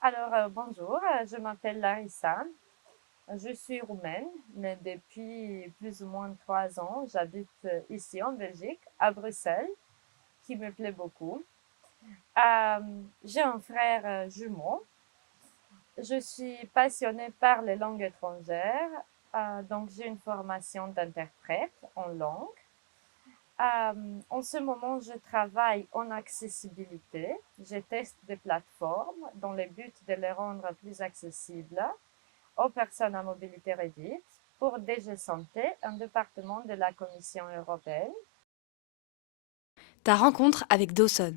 Alors, bonjour, je m'appelle Larissa. Je suis roumaine, mais depuis plus ou moins 3 ans, j'habite ici en Belgique, à Bruxelles, qui me plaît beaucoup. Euh, j'ai un frère jumeau. Je suis passionnée par les langues étrangères, donc j'ai une formation d'interprète en langue. En ce moment, je travaille en accessibilité. Je teste des plateformes dans le but de les rendre plus accessibles aux personnes à mobilité réduite pour DG Santé, un département de la Commission européenne. Ta rencontre avec Dawson.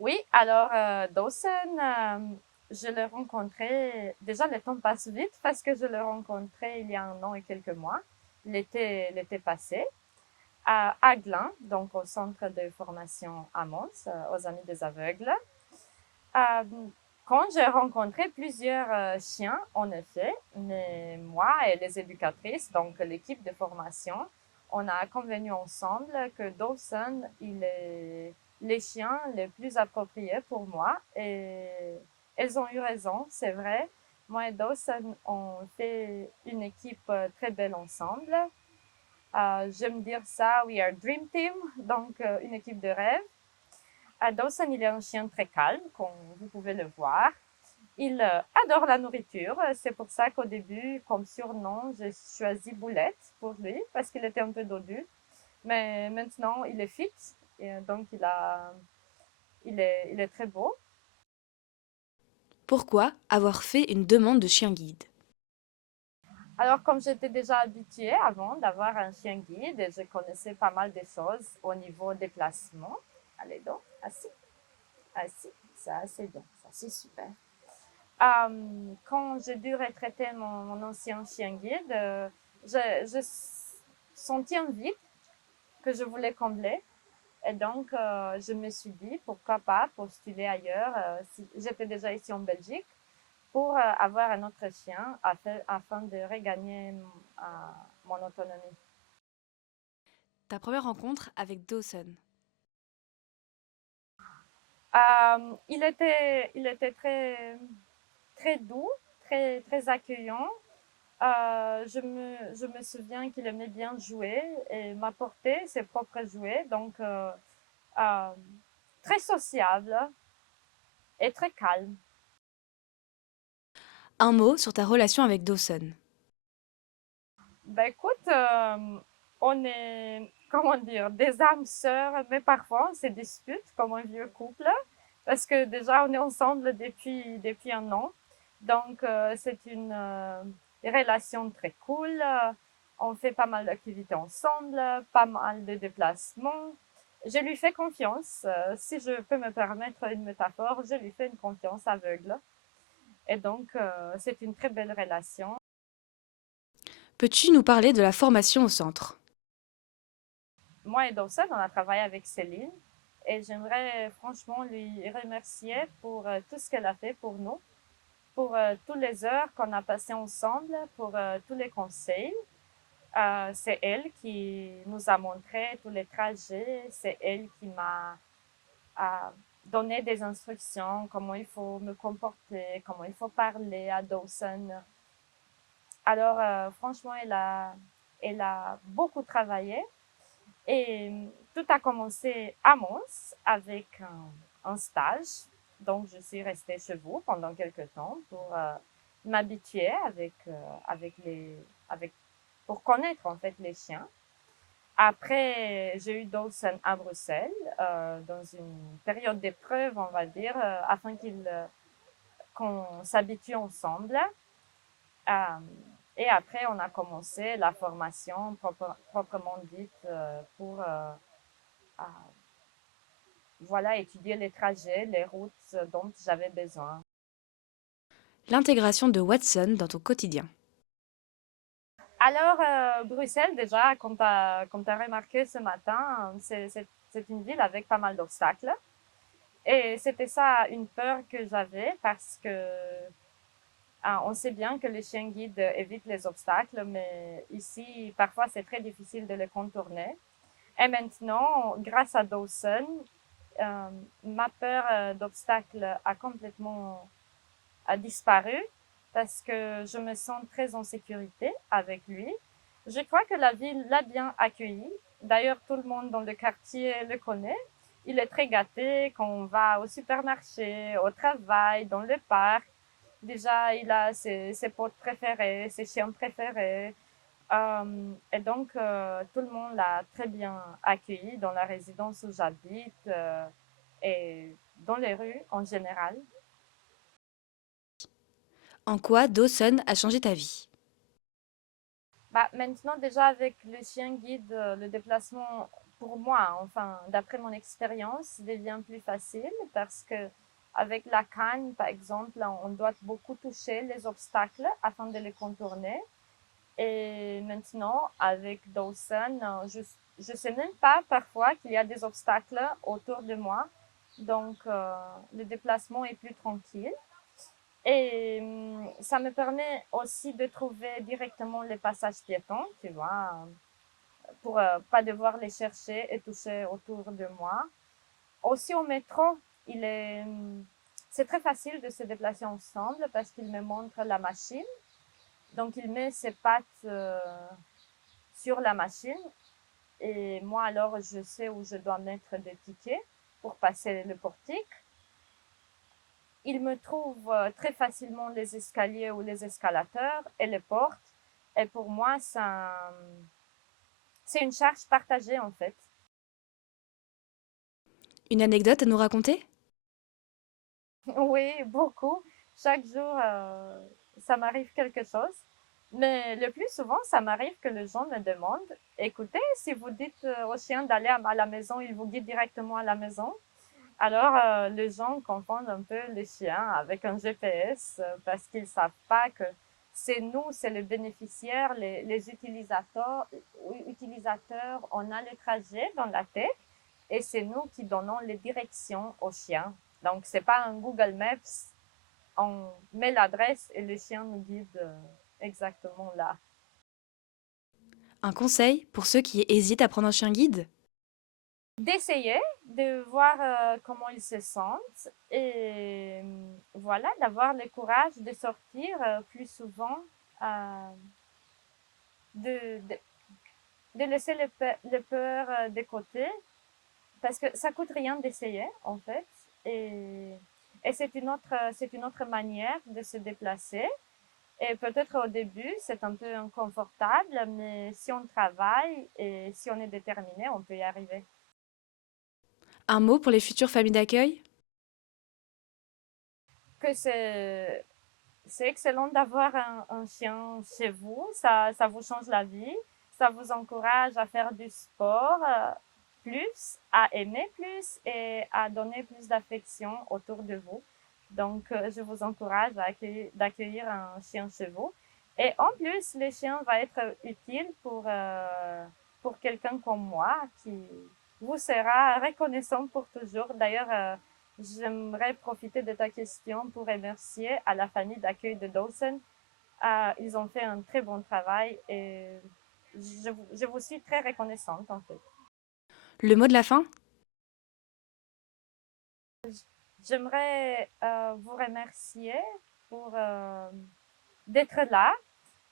Oui, alors Dawson, je l'ai rencontré, déjà le temps passe vite parce que je l'ai rencontré il y a 1 an et quelques mois, l'été passé, à Gland, donc au centre de formation à Mons, aux Amis des Aveugles. Euh, Quand j'ai rencontré plusieurs chiens, en effet, mais moi et les éducatrices, donc l'équipe de formation, on a convenu ensemble que Dawson, il est les chiens les plus appropriés pour moi. Et elles ont eu raison, c'est vrai. Moi et Dawson, on fait une équipe très belle ensemble. J'aime dire ça, we are dream team, donc une équipe de rêve. Dawson, il est un chien très calme, comme vous pouvez le voir. Il adore la nourriture. C'est pour ça qu'au début, comme surnom, j'ai choisi Boulette pour lui, parce qu'il était un peu dodu. Mais maintenant, il est fit, et donc il est très beau. Pourquoi avoir fait une demande de chien guide? Alors, comme j'étais déjà habituée avant d'avoir un chien guide, et je connaissais pas mal de choses au niveau des placements. Allez donc, assis, assis, ça c'est bien, ça c'est super. Quand j'ai dû retraiter mon ancien chien guide, je sentis un vide que je voulais combler. Et donc, je me suis dit, pourquoi pas postuler ailleurs, si j'étais déjà ici en Belgique, pour avoir un autre chien afin de regagner mon autonomie. Ta première rencontre avec Dawson. Il était très doux, très accueillant. Je me souviens qu'il aimait bien jouer et m'apporter ses propres jouets, donc euh, très sociable et très calme. Un mot sur ta relation avec Dawson. Ben écoute, on est, comment dire, des âmes sœurs, mais parfois on se dispute comme un vieux couple, parce que déjà on est ensemble depuis 1 an. Donc c'est une relation très cool. On fait pas mal d'activités ensemble, pas mal de déplacements. Je lui fais confiance. Si je peux me permettre une métaphore, je lui fais une confiance aveugle. Et donc c'est une très belle relation. Peux-tu nous parler de la formation au centre? Moi et Dawson, on a travaillé avec Céline et j'aimerais franchement lui remercier pour tout ce qu'elle a fait pour nous, pour toutes les heures qu'on a passées ensemble, pour tous les conseils. C'est elle qui nous a montré tous les trajets, c'est elle qui m'a donné des instructions, comment il faut me comporter, comment il faut parler à Dawson. Alors, franchement, elle a beaucoup travaillé. Et tout a commencé à Mons avec un stage. Donc, je suis restée chez vous pendant quelques temps pour m'habituer pour connaître en fait les chiens. Après, j'ai eu Dawson à Bruxelles dans une période d'épreuve, on va dire, afin qu'on s'habitue ensemble. Euh, et après, on a commencé la formation proprement dite pour voilà, étudier les trajets, les routes dont j'avais besoin. L'intégration de Watson dans ton quotidien. Alors, Bruxelles, déjà, comme tu as remarqué ce matin, c'est une ville avec pas mal d'obstacles. Et c'était ça une peur que j'avais parce que on sait bien que les chiens guides évitent les obstacles, mais ici, parfois, c'est très difficile de les contourner. Et maintenant, grâce à Dawson, ma peur d'obstacles a complètement a disparu parce que je me sens très en sécurité avec lui. Je crois que la ville l'a bien accueilli. D'ailleurs, tout le monde dans le quartier le connaît. Il est très gâté quand on va au supermarché, au travail, dans le parc. Déjà, il a ses potes préférés, ses chiens préférés. Et donc, tout le monde l'a très bien accueilli dans la résidence où j'habite et dans les rues en général. En quoi Dawson a changé ta vie? Bah, maintenant, déjà, avec le chien guide, le déplacement, pour moi, enfin, d'après mon expérience, devient plus facile parce que avec la canne, par exemple, on doit beaucoup toucher les obstacles afin de les contourner. Et maintenant, avec Dawson, je sais même pas parfois qu'il y a des obstacles autour de moi. Donc, le déplacement est plus tranquille. Et ça me permet aussi de trouver directement les passages piétons, tu vois, pour pas devoir les chercher et toucher autour de moi. Aussi au métro, il est, c'est très facile de se déplacer ensemble parce qu'il me montre la machine. Donc il met ses pattes sur la machine et moi alors je sais où je dois mettre des tickets pour passer le portique. Il me trouve très facilement les escaliers ou les escalateurs et les portes. Et pour moi, c'est une charge partagée en fait. Une anecdote à nous raconter? Oui, beaucoup. Chaque jour, ça m'arrive quelque chose. Mais le plus souvent, ça m'arrive que les gens me demandent, écoutez, si vous dites au chien d'aller à la maison, il vous guide directement à la maison. Alors, les gens confondent un peu les chiens avec un GPS parce qu'ils savent pas que c'est nous, c'est les bénéficiaires, les utilisateurs, on a le trajet dans la tête et c'est nous qui donnons les directions aux chiens. Donc, c'est pas un Google Maps, on met l'adresse et le chien nous guide exactement là. Un conseil pour ceux qui hésitent à prendre un chien guide? D'essayer, de voir comment ils se sentent et voilà, d'avoir le courage de sortir plus souvent, euh, de, de, de laisser le peur de côté parce que ça coûte rien d'essayer en fait et c'est une autre manière de se déplacer et peut-être au début c'est un peu inconfortable mais si on travaille et si on est déterminé, on peut y arriver. Un mot pour les futures familles d'accueil? Que c'est excellent d'avoir un chien chez vous. Ça vous change la vie. Ça vous encourage à faire du sport plus, à aimer plus et à donner plus d'affection autour de vous. Donc, je vous encourage d'accueillir un chien chez vous. Et en plus, le chien va être utile pour quelqu'un comme moi qui vous sera reconnaissant pour toujours. D'ailleurs, j'aimerais profiter de ta question pour remercier à la famille d'accueil de Dawson. Ils ont fait un très bon travail et je vous suis très reconnaissante en fait. Le mot de la fin? J'aimerais vous remercier pour d'être là.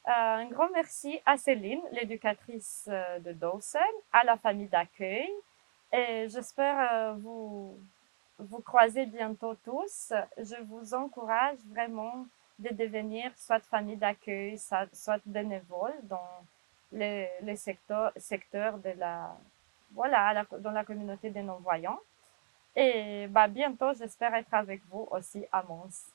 Un grand merci à Céline, l'éducatrice de Dawson, à la famille d'accueil et j'espère vous croiser bientôt tous. Je vous encourage vraiment de devenir soit famille d'accueil, soit bénévole dans les secteurs de voilà, dans la communauté des non-voyants. Et bah, bientôt, j'espère être avec vous aussi à Mons.